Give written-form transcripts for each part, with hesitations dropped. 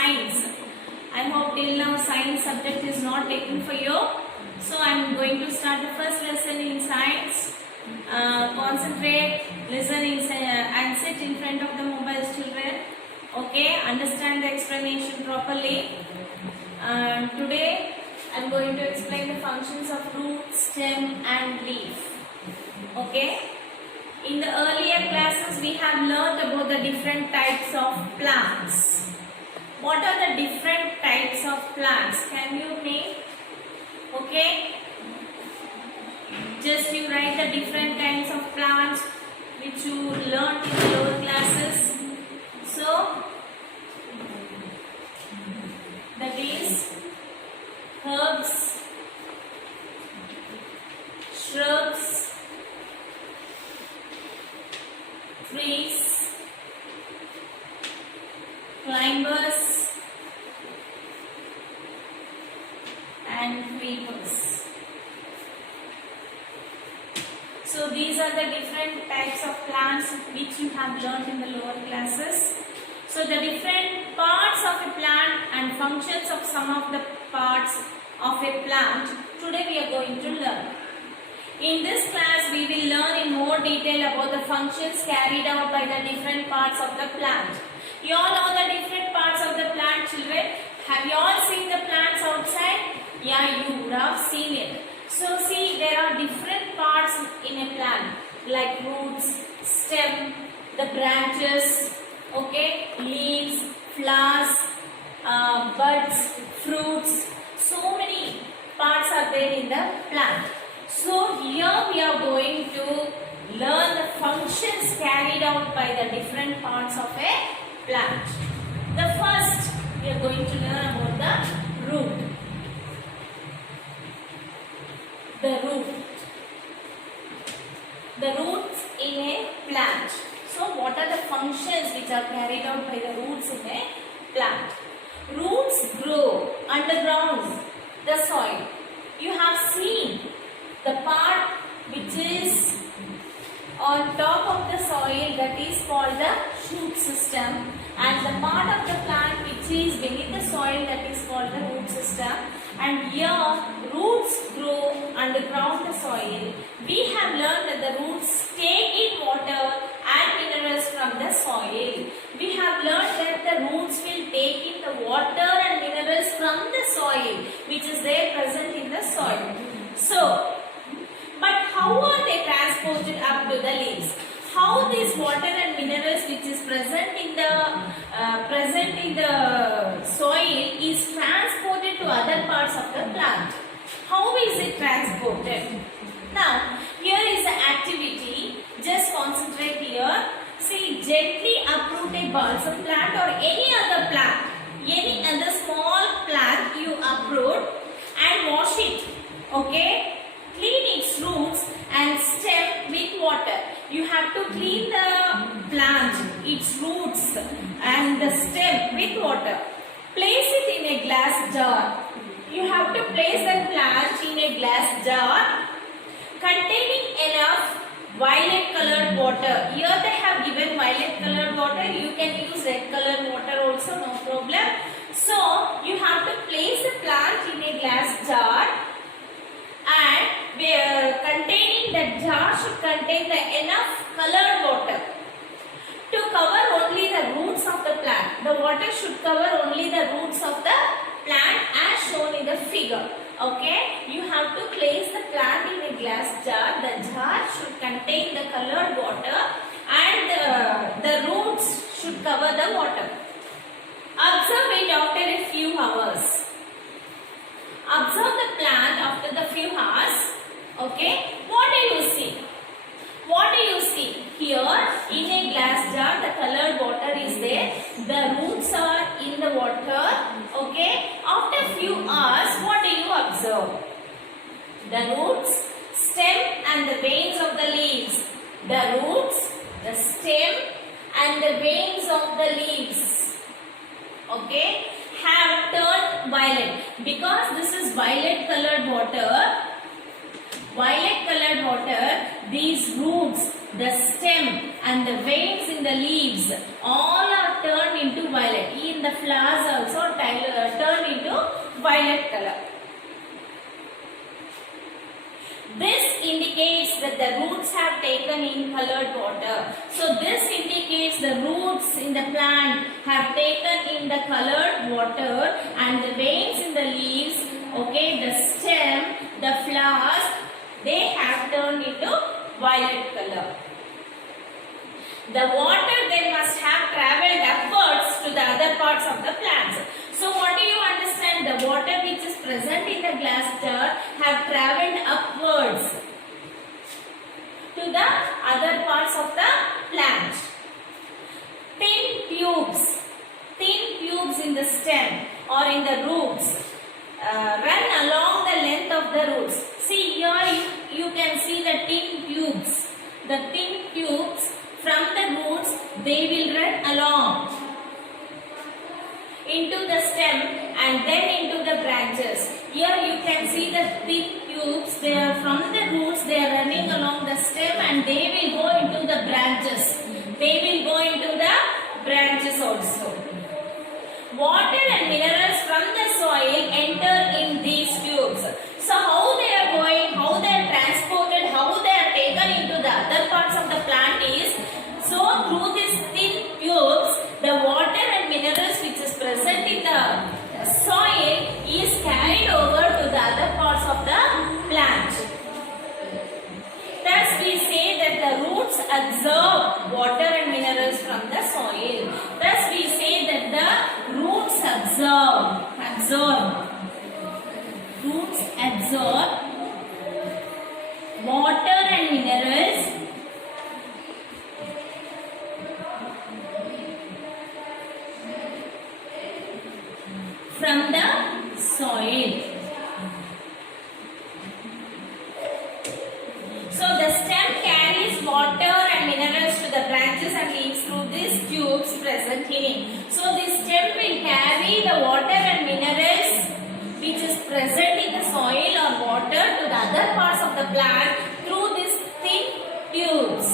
science. I hope till now science subject is not taken for you. So I am going to start the first lesson in science. Concentrate, listen and sit in front of the mobiles, children. Okay, understand the explanation properly. Today I am going to explain the functions of root, stem and leaf. Okay. In the earlier classes we have learned about the different types of plants. What are the different types of plants? Can you name? Okay. Just you write the different kinds of plants which you learned in the lower classes. So, that is herbs, shrubs, trees, climbers and creepers. So these are the different types of plants which you have learned in the lower classes. So the different parts of a plant and functions of some of the parts of a plant, today we are going to learn. In this class, we will learn in more detail about the functions carried out by the different parts of the plant. You all know the different parts of the plant, children. Have you all seen the plants outside? Yeah, you would have seen it. So see, there are different parts in a plant like roots, stem, the branches, okay, leaves, flowers, buds, fruits. So many parts are there in the plant. So here we are going to learn the functions carried out by the different parts of a plant. The first we are going to learn about the root. The roots in a plant. So what are the functions which are carried out by the roots in a plant? Roots grow underground the soil. You have seen the part which is on top of the soil, that is called the shoot system, and the part of the plant which is beneath the soil, that is called the root system. And here roots grow underground the soil. We have learned that the roots take in water and minerals from the soil. We have learned that the roots will take in the water and minerals from the soil which is there present in the soil. So, but how are they transported up to the leaves? How this water and minerals which is present in the soil is transported to other parts of the plant? How is it transported? Now, here is the activity. Just concentrate here. See, gently uproot a balsam plant or any other plant. Any other small plant you uproot and wash it. Okay? Clean its roots and stem with water. You have to clean the plant, its roots and the stem with water. Place it in a glass jar. You have to place the plant in a glass jar containing enough violet colored water. Here they have given violet colored water. You can use red colored water also, no problem. So you have to place the plant in a glass jar, and containing that jar should contain the enough colored water to cover only the roots of the plant. The water should cover only the roots of the plant as shown in the figure. Okay, you have to place the plant in a glass jar. The jar should contain the colored water and the roots should cover the water. Observe it after a few hours. Observe the plant after the few hours. Okay, what do you see? What do you see? Here in a glass jar the colored water is there. The roots are in the water. Okay, after few hours what do you observe? The roots, stem and the veins of the leaves. The roots, the stem and the veins of the leaves. Okay, have turned violet. Because this is violet colored water, these roots, the stem and the veins in the leaves all are turned into violet. In the the flowers also turn into violet color. This indicates that the roots have taken in colored water. So this indicates the roots in the plant have taken in the colored water, and the veins in the leaves, okay, the stem, the flowers, they have turned into violet color. The water then must have traveled upwards to the other parts of the plants. So what do you understand? The water which is present in the glass jar have traveled upwards to the other parts of the plant. Thin tubes in the stem or in the roots run along the length of the roots. See here you can see the thin tubes. The thin tubes from the roots, they will run along into the stem and then into the branches. Here you can see the thin tubes, they are from the roots, they are running along the stem and they will go into the branches. They will go into the branches also. Water and minerals from the soil enter in these tubes. So how they are going, how they are transported, how they are taken into the other parts of the plant is, so through these thin tubes, the water and minerals which is present in the soil is carried over to the other parts of the plant. Thus we say that the roots absorb water and minerals from the soil. Thus we say that the roots absorb water and minerals from the soil. So the stem carries water and minerals to the branches and leaves through these tubes present in it. So this stem will carry the water and minerals which is present in the soil or water to the other parts of the plant through these thin tubes.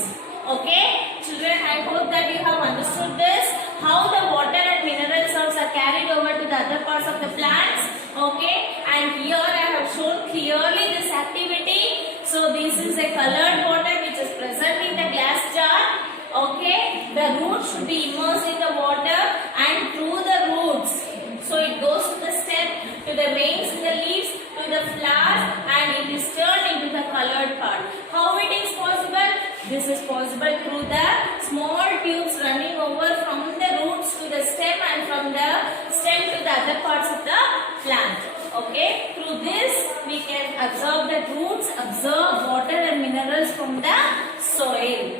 Okay, children, I hope that you have understood this, how the water and minerals are carried over to the other parts of the plants. Okay, and here I have shown clearly this activity. So this is a colored water which is present in the glass jar. Okay, the roots should be immersed in the water and through the roots. So it goes to the stem, to the veins in the leaves, to the flowers, and it is turned into the colored part. How it is possible? This is possible through the small tubes running over from the roots to the stem and from the stem to the other parts of the plant. Okay, through this we can observe that roots absorb water and minerals from the soil.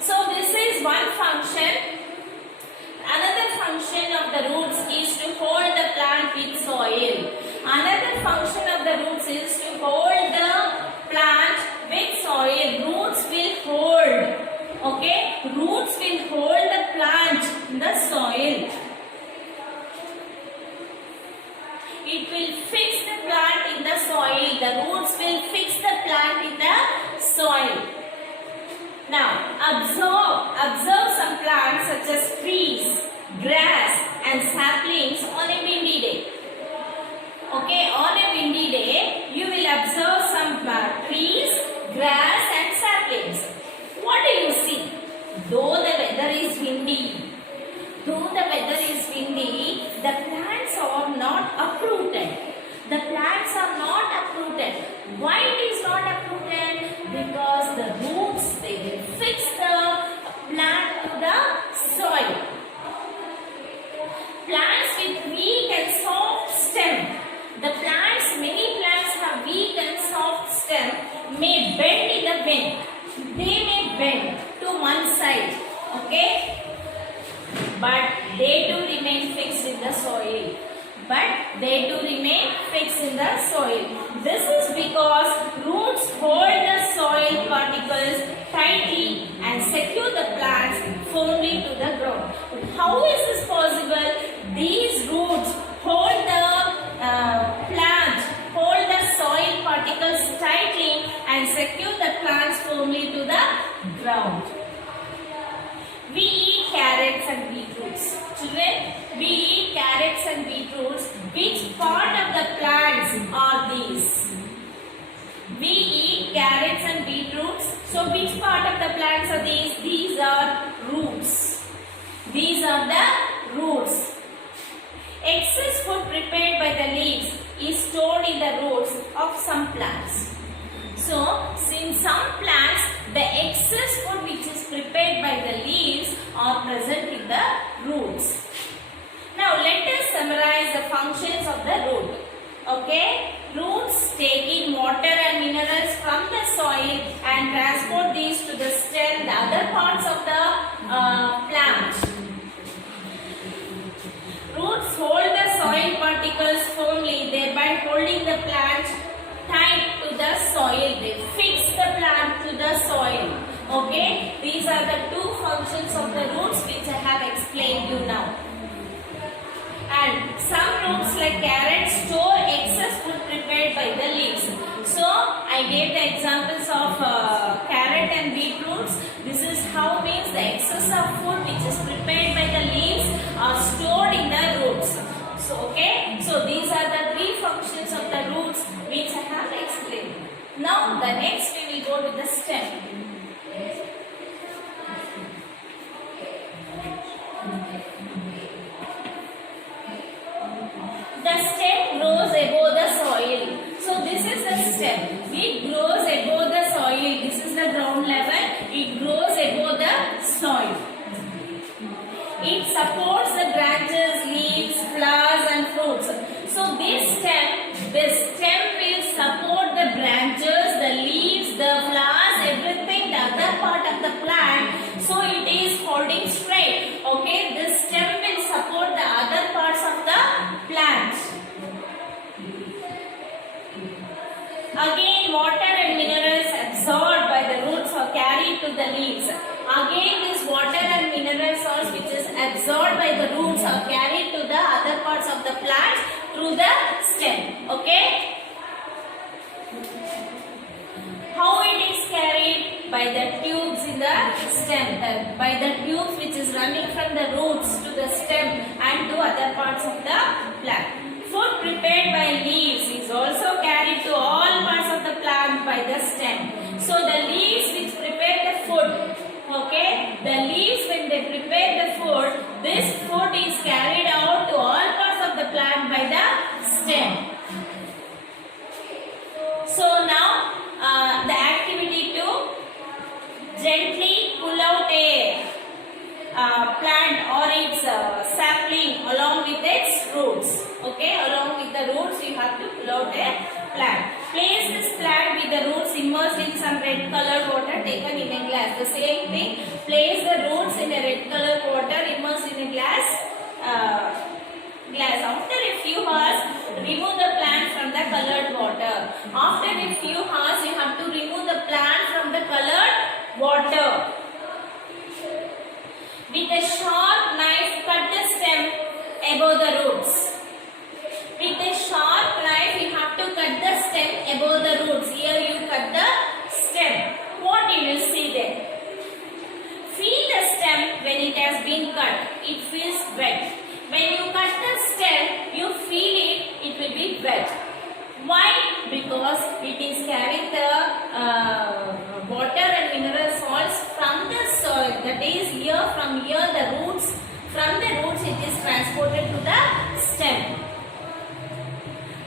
So this is one function. Another function of the roots is to hold the plant with soil. Another function of the roots is to hold the plant with soil. Roots will hold. Okay, roots will hold the plant in the soil. It will fix the plant in the soil. The roots will fix the plant in the soil. Now, observe some plants such as trees, grass and saplings on a windy day. Okay, on a windy day, you will observe some trees, grass and saplings. What do you see? Though the weather is windy, the plants are not uprooted. The plants are not uprooted. Why it is not uprooted? Because the roots, they will fix the plant to the soil. Plants with weak and soft stem. Many plants have weak and soft stem, may bend in the wind. They may bend to one side. Okay? But they do remain fixed in the soil. This is because roots hold the soil particles tightly and secure the plants firmly to the ground. How is this possible? These roots hold the soil particles tightly and secure the plants firmly to the ground. We eat carrots, carrots and beetroots. Children, we eat carrots and beetroots. Which part of the plants are these? We eat carrots and beetroots. So which part of the plants are these? These are roots. These are the roots. Excess food prepared by the leaves is stored in the roots of some plants. So, in some plants, the excess food which is prepared by the leaves are present in the roots. Now, let us summarize the functions of the root. Okay, roots take in water and minerals from the soil and transport these to the stem, the other parts of the plant. Roots hold the soil particles firmly, thereby holding the plant tight to the soil. They fix the plant to the soil. Okay, these are the two functions of the roots which I have explained you now. And some roots like carrots store excess food prepared by the leaves. So I gave the examples of carrot and beetroots. This is how means the excess of food which is prepared by the leaves are stored in the roots. So okay, so these are the three functions of the roots which I have explained. Now the next we will go to the stem. The stem grows above the soil. So this is the stem. It grows above the soil. This is the ground level. It grows above the soil. It supports the branches, leaves, flowers and fruits. So this stem will support the branches, the leaves, the flowers, everything, the other part of the plant. So it is holding straight. Okay, this stem will support the other parts of the plant. Again, water and minerals absorbed by the roots are carried to the leaves. Again, this water and mineral source which is absorbed by the roots are carried to the other parts of the plant through the stem. Okay? How it is carried? By the tubes in the stem. By the tubes which is running from the roots to the stem and to other parts of the plant. Food prepared by leaves is also carried to all parts of the plant by the stem. So the leaves which prepare the food, okay, the leaves when they prepare the food, this food is carried out to all parts of the plant by the stem. So now the activity to gently pull out a plant or its sapling along with its roots. Okay, along with the roots you have to pull out a plant. Place this plant with the roots immersed in some red colored water taken in a glass. The same thing, place the roots in a red colored water immersed in a glass. After a few hours, remove the plant from the colored water. After a few hours, you have to remove the plant from the colored water. With a sharp knife, cut the stem above the roots. With a sharp knife, you have to cut the stem above the roots. Here you cut the stem. What you will see there? Feel the stem when it has been cut. It feels wet. When you cut the stem, you feel it will be wet. Why? Because it is carrying the water and mineral salts from the soil. That is here, from here the roots, from the roots it is transported to the stem.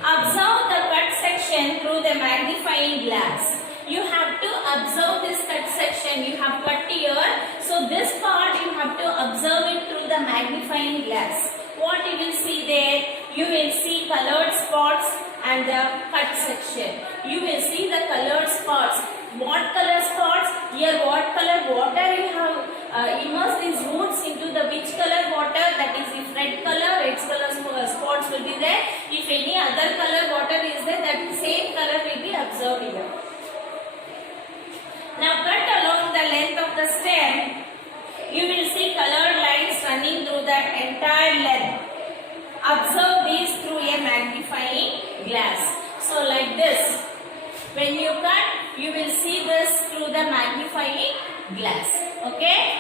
Observe the cut section through the magnifying glass. You have to observe this cut section. You have cut here. So this part you have to observe it through the magnifying glass. What you will see there? You will see colored spots and the cut section. You will see the colored spots. What color spots? Here what color water you have immersed these roots into the which color water? That is, if red color spots will be there. If any other color water is there, that same color will be observed here. Now cut along the length of the stem. You will see colored lines running through the entire length. Observe these through a magnifying glass. So like this. When you cut, you will see this through the magnifying glass. Okay?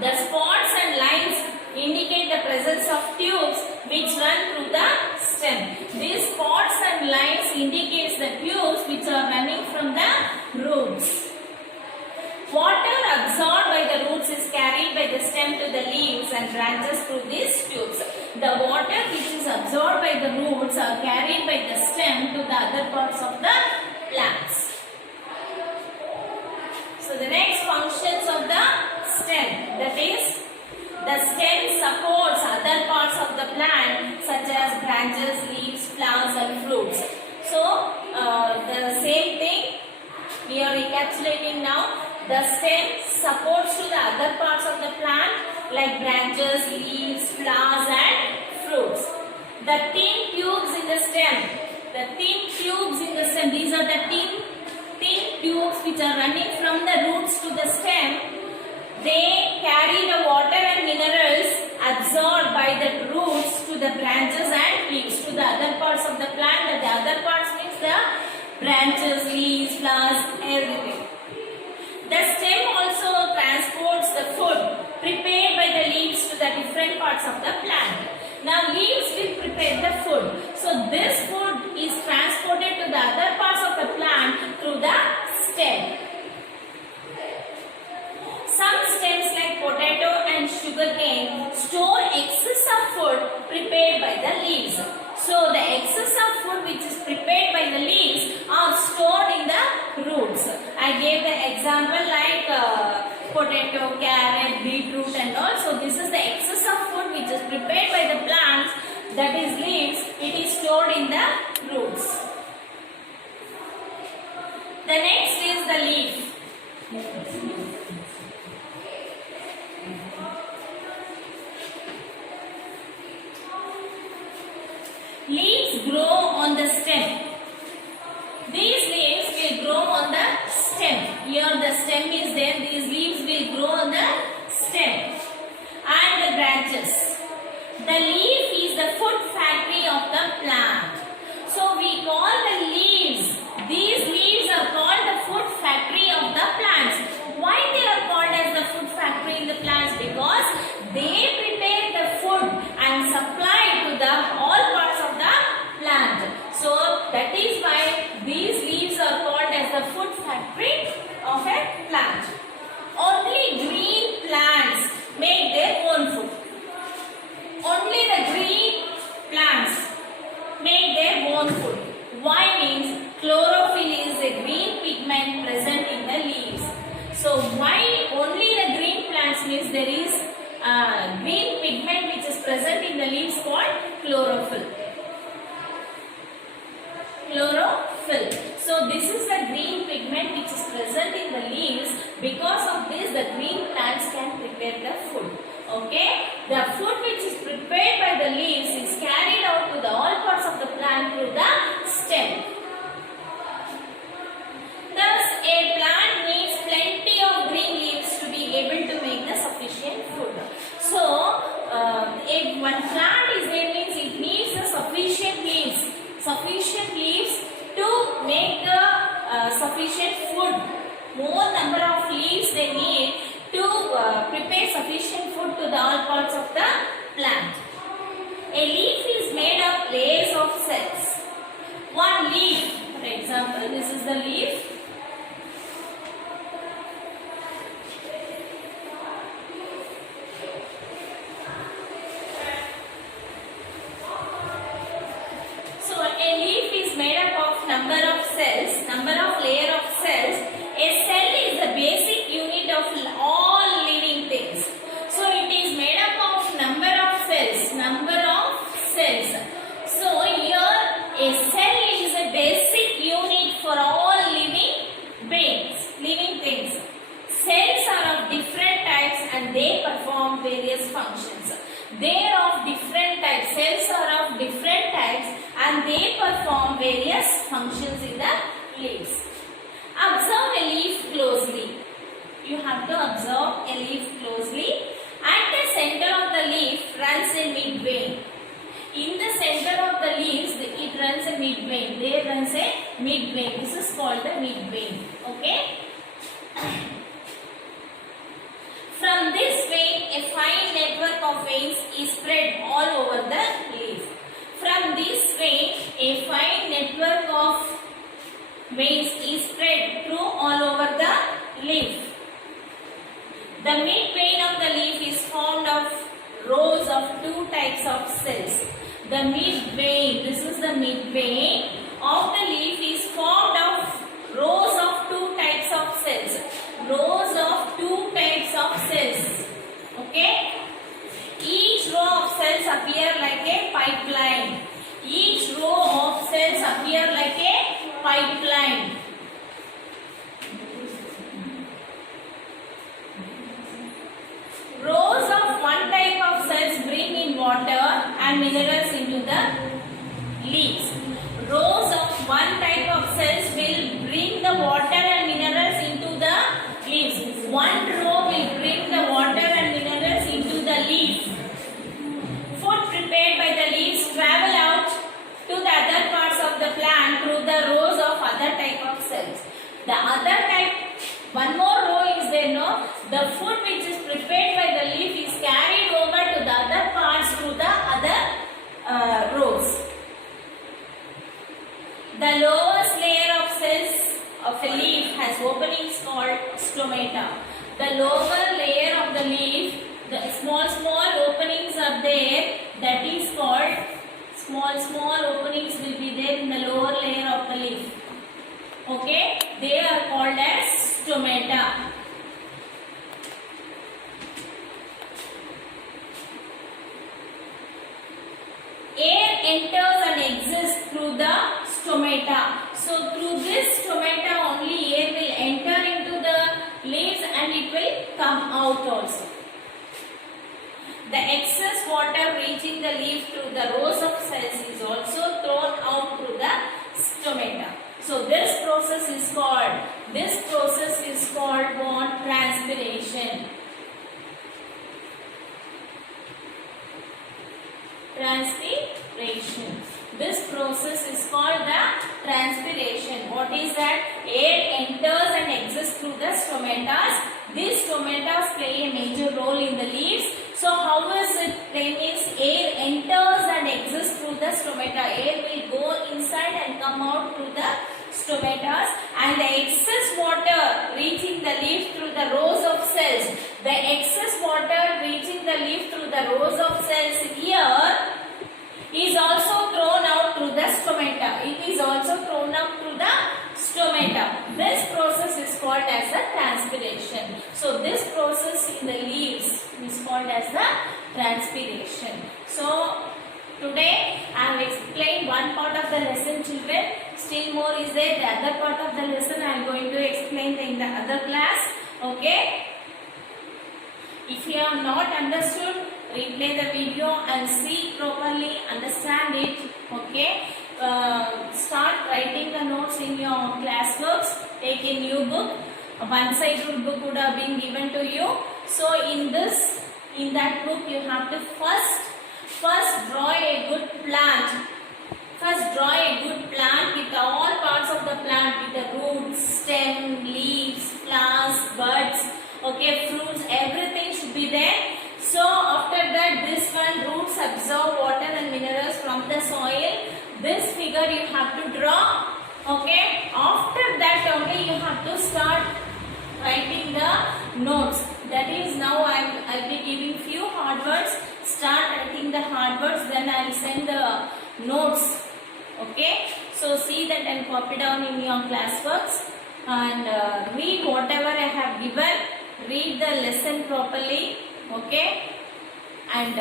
The spots and lines indicate the presence of tubes which run through the stem. These spots and lines indicates the tubes which are running from the roots. Water absorbed by the roots is carried by the stem to the leaves and branches through these tubes. The water which is absorbed by the roots are carried by the stem to the other parts of the plants. So the next functions of the stem, that is, the stem supports other parts of the plant such as branches, leaves, flowers and fruits. So the same thing we are recapitulating now. The stem supports to the other parts of the plant like branches, leaves, flowers and fruits. The thin tubes in the stem, these are the thin tubes which are running from the roots to the stem. They carry the water and minerals absorbed by the roots to the branches and leaves, to the other parts of the plant. The other parts means the branches, leaves, flowers, everything. The stem also transports the food prepared by the leaves to the different parts of the plant. Now leaves will prepare the food. So this food is transported to the other parts of the plant through the stem. Some stems like potato and sugarcane store excess of food prepared by the leaves. So the excess of food which is prepared by the leaves are stored in the roots. I gave the example like potato, carrot, beetroot and all. So this is the excess of food which is prepared by the plants, that is leaves. It is stored in the roots. The next is the leaf. Leaves grow on the stem. These leaves will grow on the stem. Here the stem is there. These leaves will grow on the stem and the branches. The leaf is the food factory of the plant. So we call the leaves. These leaves are called the food factory of the plants. Why they are called as the food factory in the plants? Because they prepare the food and supply to the all parts of the plant. So that is why these leaves are called as the food factory of a plant. Only green plants make their own food. Only the green plants make their own food. Why means chlorophyll is a green pigment present in the leaves. So why only the green plants means there is a green pigment which is present in the leaves called chlorophyll. Chlorophyll. So this is the green pigment which is present in the leaves. Because of this the green plants can prepare the food. Okay. The food which is prepared by the leaves is carried out to the all parts of the plant through the stem. Thus a plant needs plenty of green leaves to be able to make the sufficient food. So if one plant is there means it needs the sufficient leaves to make the sufficient food. More number of leaves they need to prepare sufficient food to the all parts of the plant. A leaf is made of layers of cells. One leaf, for example, this is the leaf. So a leaf is made up of number of cells, number of layer of cells. A cell is the basic unit of all living things. So it is made up of number of cells, So here a cell is a basic unit for all living beings, living things. Cells are of different types and they perform various functions. They are of different types. Cells are of different types and they perform various functions in the leaves. Observe a leaf closely. You have to observe a leaf closely. At the center of the leaf runs a mid-vein. In the center of the leaves, it runs a mid-vein. There runs a mid-vein. This is called the mid-vein. Okay. From this vein of veins is spread all over the leaf. From this vein, a fine network of veins is spread through all over the leaf. The midvein of the leaf is formed of rows of two types of cells. The midvein, this is the midvein of the leaf is formed of rows of two types of cells. Rows of two types of cells. Okay? Each row of cells appear like a pipeline. Each row of cells appear like a pipeline. Rows of one type of cells bring in water and minerals into the leaves. Rows of one type of cells will bring the water and minerals into the leaves. One row will bring the water and minerals into the leaf. Food prepared by the leaves travel out to the other parts of the plant through the rows of other type of cells. The other type, one more row is there, no? The food which is prepared by the leaf is carried over to the other parts through the other rows. The lowest layer of cells of a leaf has openings called stomata. The lower layer of the leaf, the small openings are there, that is called small openings will be there in the lower layer of the leaf. Okay, they are called as stomata. Air enters and exits through the stomata. So through this stomata only air will enter into the leaves and it will come out also. The excess water reaching the leaf through the rows of cells is also thrown out through the stomata. So this process is called what? Transpiration. Transpiration. This process is called the transpiration. What is that? Air enters and exits through the stomatas. These stomatas play a major role in the leaves. So how is it? Means air enters and exits through the stomata. Air will go inside and come out through the stomatas, and the excess water reaching the leaf through the rows of cells. The excess water reaching the leaf through the rows of cells here is also thrown out through the stomata. It is also thrown out through the stomata. This process is called as the transpiration. So this process in the leaves is called as the transpiration. So today I have explained one part of the lesson, children. Still more is there. The other part of the lesson I am going to explain in the other class. Okay. If you have not understood, replay the video and see properly, understand it. Okay. Start writing the notes in your class books. Take a new book. A one-sided book would have been given to you. So in that book you have to first draw a good plant. First draw a good plant with all parts of the plant, with the roots, stem, leaves, flowers, buds, okay, fruits, everything should be there. So after that, this one, roots absorb water and minerals from the soil. This figure you have to draw. Okay. After that only you have to start writing the notes. That is, now I'll be giving few hard words. Start writing the hard words. Then I'll send the notes. Okay. So see that and copy down in your class works and read whatever I have given. Read the lesson properly. Okay. And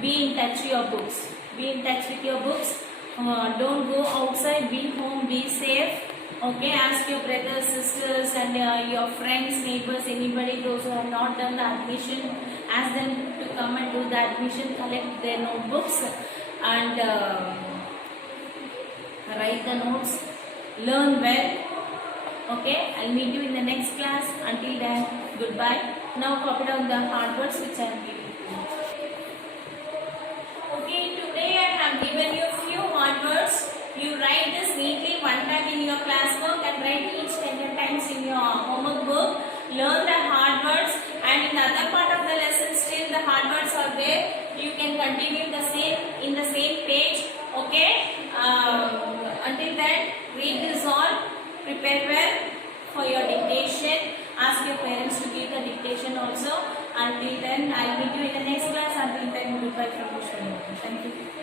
be in touch with your books. Be in touch with your books. Don't go outside. Be home. Be safe. Okay. Ask your brothers, sisters, and your friends, neighbors, anybody, those who have not done the admission. Ask them to come and do the admission. Collect their notebooks and write the notes. Learn well. Okay. I'll meet you in the next class. Until then, goodbye. Now copy down the hard words which I am giving. Okay, today I have given you few hard words. You write this neatly one time in your class book and write each 10 times in your homework book. Learn the hard words, and in the other part of the lesson still the hard words are there. continue in the same page. Okay. Until then, read this all. Prepare well for your dictation. Ask your parents to give the dictation also. Until then, I'll meet you in the next class. Until then, goodbye from Pushpani. Thank you.